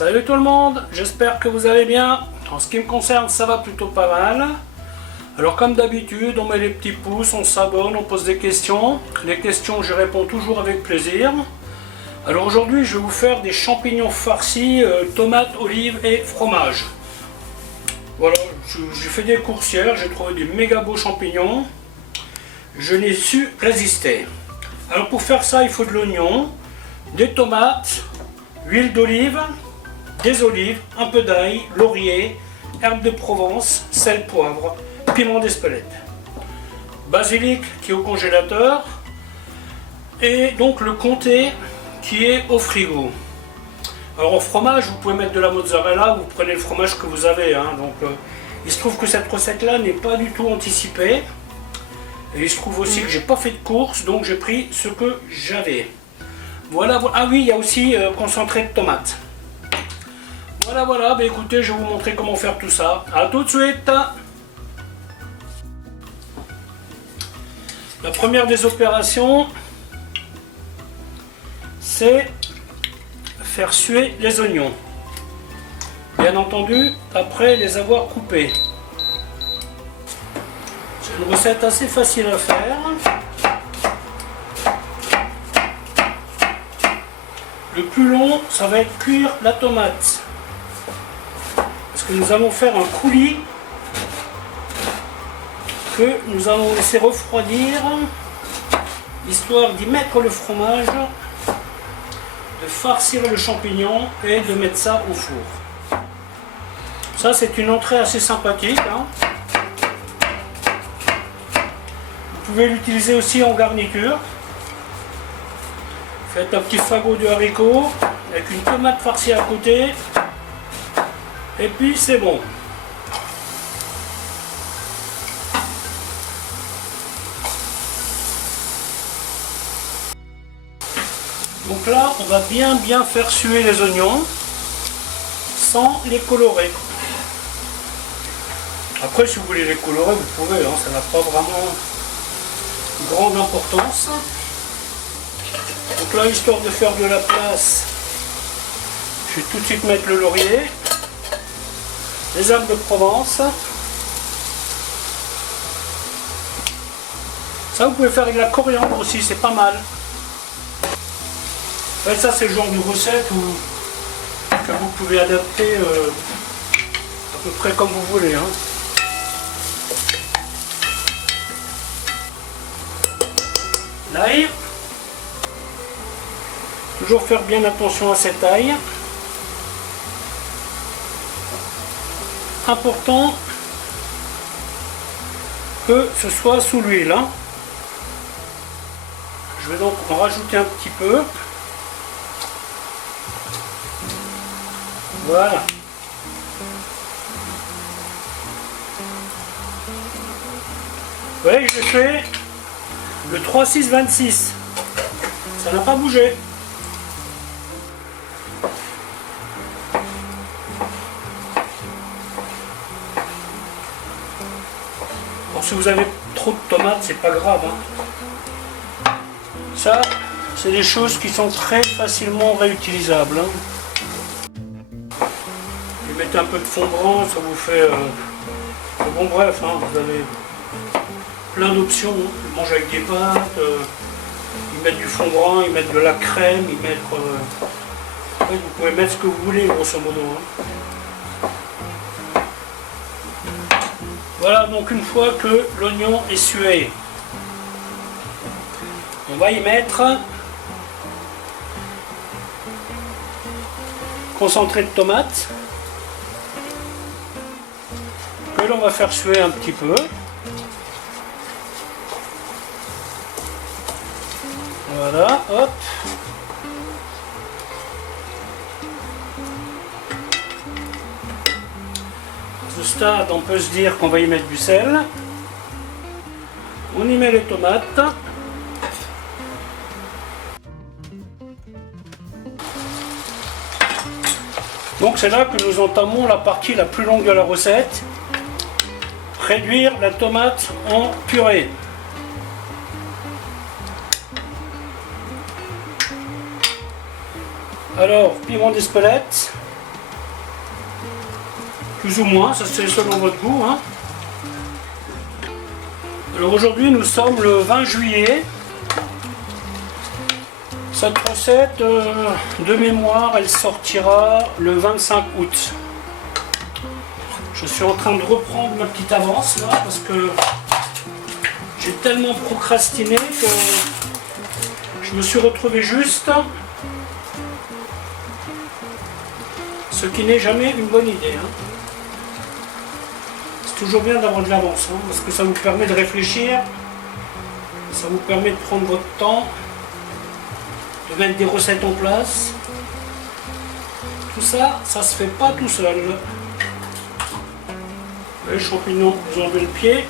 Salut tout le monde, j'espère que vous allez bien. En ce qui me concerne, ça va plutôt pas mal. Alors comme d'habitude, on met les petits pouces, on s'abonne, on pose des questions. Les questions, je réponds toujours avec plaisir. Alors aujourd'hui, je vais vous faire des champignons farcis, tomates, olives et fromage. Voilà, j'ai fait des courses hier, j'ai trouvé des méga beaux champignons. Je n'ai su résister. Alors pour faire ça, il faut de l'oignon, des tomates, huile d'olive, des olives, un peu d'ail, laurier, herbes de Provence, sel, poivre, piment d'Espelette, basilic qui est au congélateur et donc le comté qui est au frigo. Alors en fromage, vous pouvez mettre de la mozzarella, vous prenez le fromage que vous avez. Il se trouve que cette recette là n'est pas du tout anticipée. Et il se trouve aussi que j'ai pas fait de course, donc j'ai pris ce que j'avais. Voilà, ah oui, il y a aussi concentré de tomates. Voilà, bah écoutez, je vais vous montrer comment faire tout ça. A tout de suite. La première des opérations, c'est faire suer les oignons. Bien entendu, après les avoir coupés. C'est une recette assez facile à faire. Le plus long, ça va être cuire la tomate. Parce que nous allons faire un coulis que nous allons laisser refroidir, histoire d'y mettre le fromage, de farcir le champignon et de mettre ça au four. Ça, c'est une entrée assez sympathique. Vous pouvez l'utiliser aussi en garniture. Faites un petit fagot de haricots avec une tomate farcie à côté. Et puis c'est bon. Donc là, on va bien faire suer les oignons sans les colorer. Après, si vous voulez les colorer, vous pouvez, ça n'a pas vraiment grande importance. Donc là, histoire de faire de la place, je vais tout de suite mettre le laurier, les herbes de Provence. Ça, vous pouvez faire avec la coriandre aussi, c'est pas mal. En fait, ça, c'est le genre de recette que vous pouvez adapter à peu près comme vous voulez. L'ail. Toujours faire bien attention à cette ail. Important que ce soit sous l'huile. Je vais donc en rajouter un petit peu. Voilà. Vous voyez que j'ai fait le 3-6-26. Ça n'a pas bougé. Bon, si vous avez trop de tomates, c'est pas grave. Ça, c'est des choses qui sont très facilement réutilisables. Vous mettez un peu de fond blanc, ça vous fait... Bon bref, vous avez plein d'options. Ils mangent avec des pâtes, ils mettent du fond brun, ils mettent de la crème, ils mettent... vous pouvez mettre ce que vous voulez, grosso modo. Voilà, donc une fois que l'oignon est sué, on va y mettre concentré de tomate que l'on va faire suer un petit peu. Voilà, hop. À ce stade, on peut se dire qu'on va y mettre du sel. On y met les tomates. Donc c'est là que nous entamons la partie la plus longue de la recette. Réduire la tomate en purée. Alors, piment d'Espelette, plus ou moins, ça c'est selon votre goût, hein. Alors aujourd'hui nous sommes le 20 juillet. Cette recette de mémoire, elle sortira le 25 août. Je suis en train de reprendre ma petite avance là parce que j'ai tellement procrastiné que je me suis retrouvé juste, ce qui n'est jamais une bonne idée, hein. C'est toujours bien d'avoir de l'avance, hein, parce que ça vous permet de réfléchir, ça vous permet de prendre votre temps, de mettre des recettes en place. Tout ça, ça se fait pas tout seul. Les champignons, vous enlevez le pied.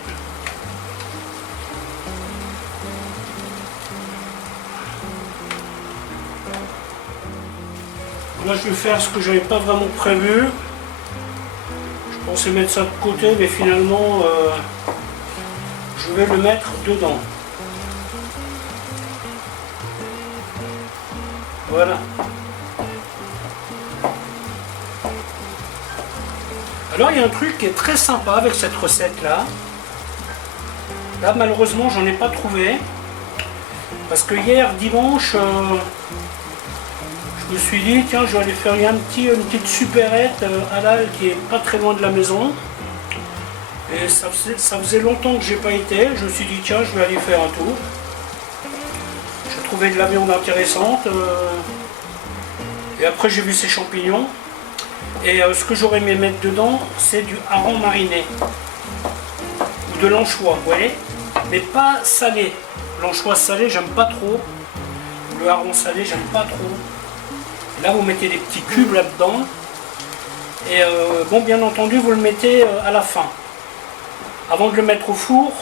Là, je vais faire ce que j'avais pas vraiment prévu. Je pensais mettre ça de côté, mais finalement, je vais le mettre dedans. Voilà. Alors il y a un truc qui est très sympa avec cette recette là. Là malheureusement j'en ai pas trouvé. Parce que hier dimanche, je me suis dit tiens je vais aller faire une petite supérette halal qui est pas très loin de la maison. Et ça faisait longtemps que j'ai pas été. Je me suis dit tiens je vais aller faire un tour. J'ai trouvé de la viande intéressante. Et après j'ai vu ces champignons. Et ce que j'aurais aimé mettre dedans, c'est du hareng mariné. Ou de l'anchois, vous voyez. Mais pas salé. L'anchois salé, j'aime pas trop. Le hareng salé, j'aime pas trop. Et là, vous mettez des petits cubes là-dedans. Et bon, bien entendu, vous le mettez à la fin. Avant de le mettre au four,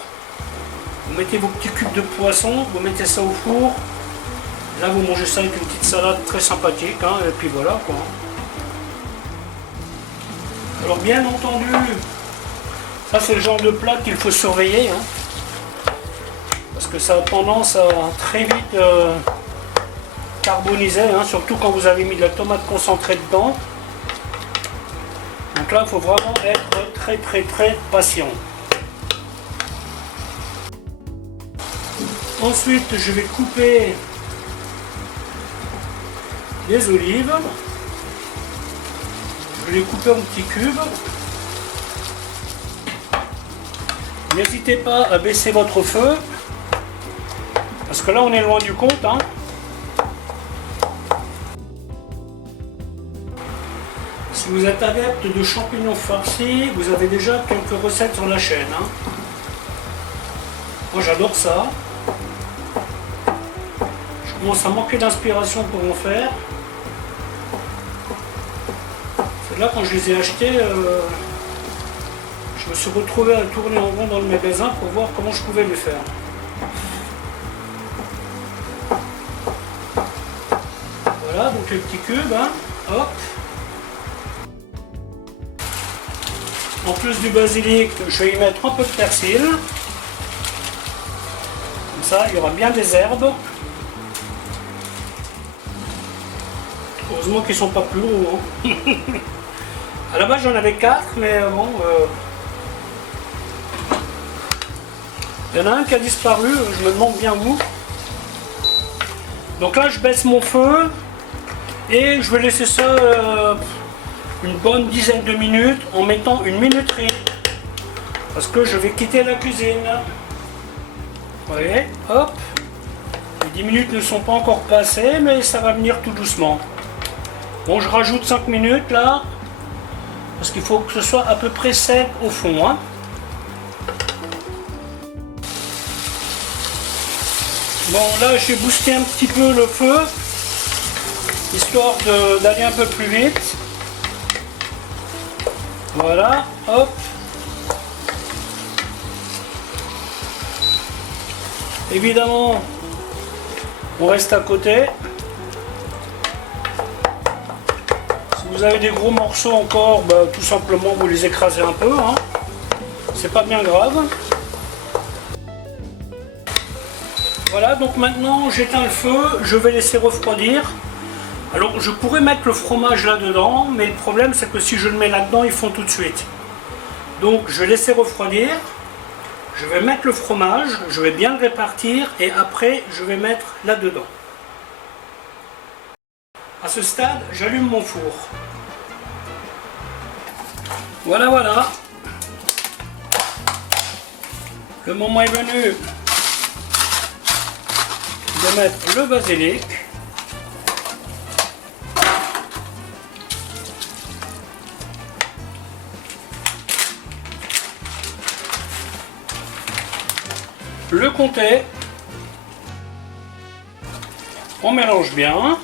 vous mettez vos petits cubes de poisson, vous mettez ça au four. Là, vous mangez ça avec une petite salade très sympathique, hein, et puis voilà quoi. Alors bien entendu, ça c'est le genre de plat qu'il faut surveiller, hein, parce que ça a tendance à très vite carboniser, hein, surtout quand vous avez mis de la tomate concentrée dedans. Donc là, il faut vraiment être très patient. Ensuite, je vais couper les olives. Je vais les couper en petits cubes. N'hésitez pas à baisser votre feu, parce que là on est loin du compte, hein. Si vous êtes adepte de champignons farcis, vous avez déjà quelques recettes sur la chaîne, hein. Moi j'adore ça. Je commence à manquer d'inspiration pour en faire. Là, quand je les ai achetés, je me suis retrouvé à tourner en rond dans le magasin pour voir comment je pouvais les faire. Voilà, donc les petits cubes, hein, hop. En plus du basilic, je vais y mettre un peu de persil. Comme ça, il y aura bien des herbes. Heureusement qu'ils ne sont pas plus gros, hein. À la base j'en avais 4, mais bon, il y en a un qui a disparu, je me demande bien où. Donc là je baisse mon feu et je vais laisser ça une bonne dizaine de minutes en mettant une minuterie. Parce que je vais quitter la cuisine. Vous voyez, hop. Les 10 minutes ne sont pas encore passées, mais ça va venir tout doucement. Bon, je rajoute 5 minutes là. Parce qu'il faut que ce soit à peu près sec au fond, hein. Bon là j'ai boosté un petit peu le feu, histoire d'aller un peu plus vite. Voilà, hop. Évidemment, on reste à côté. Vous avez des gros morceaux encore, bah, tout simplement vous les écrasez un peu, hein. C'est pas bien grave. Voilà, donc maintenant j'éteins le feu, je vais laisser refroidir. Alors je pourrais mettre le fromage là-dedans, mais le problème c'est que si je le mets là-dedans, ils font tout de suite. Donc je vais laisser refroidir, je vais mettre le fromage, je vais bien le répartir et après je vais mettre là-dedans. À ce stade, j'allume mon four. Voilà, voilà. Le moment est venu de mettre le basilic. Le comté. On mélange bien.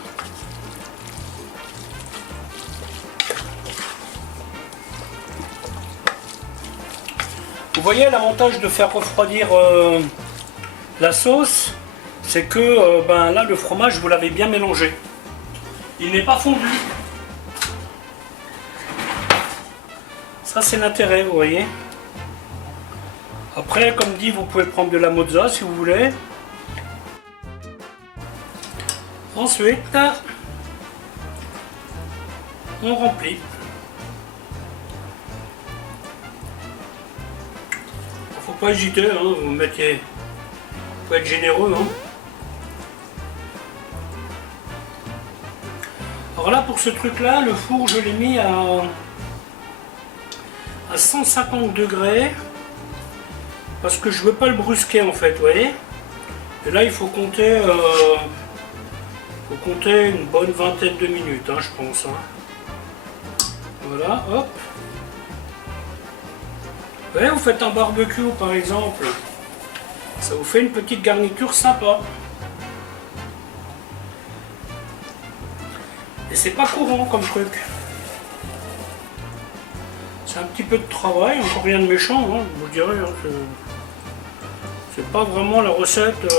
Vous voyez l'avantage de faire refroidir la sauce, c'est que ben là le fromage vous l'avez bien mélangé. Il n'est pas fondu. Ça c'est l'intérêt, vous voyez. Après, comme dit, vous pouvez prendre de la mozza si vous voulez. Ensuite, on remplit. Faut pas hésiter, hein, vous mettez. Faut être généreux. Hein. Alors là, pour ce truc-là, le four, je l'ai mis à 150 degrés. Parce que je veux pas le brusquer en fait, vous voyez. Et là, il faut compter, une bonne vingtaine de minutes, hein, je pense. Hein. Voilà, hop. Vous voyez, vous faites un barbecue par exemple, ça vous fait une petite garniture sympa. Et c'est pas courant comme truc. C'est un petit peu de travail, encore rien de méchant, hein, vous direz. Hein, c'est pas vraiment la recette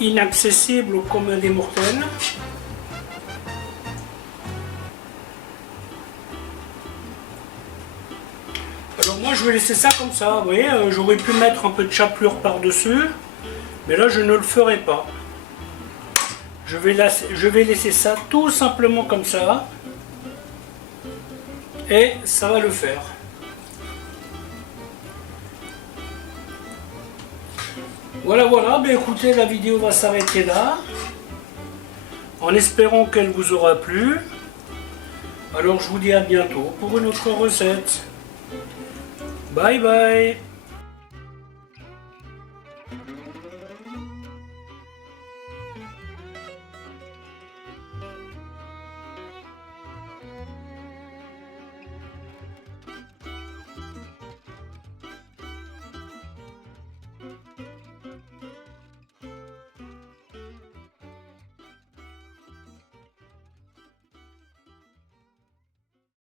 inaccessible au commun des mortels. Alors moi je vais laisser ça comme ça, vous voyez, j'aurais pu mettre un peu de chapelure par-dessus, mais là je ne le ferai pas. Je vais laisser ça tout simplement comme ça, et ça va le faire. Voilà, voilà, bien écoutez, la vidéo va s'arrêter là, en espérant qu'elle vous aura plu. Alors je vous dis à bientôt pour une autre recette. Bye bye.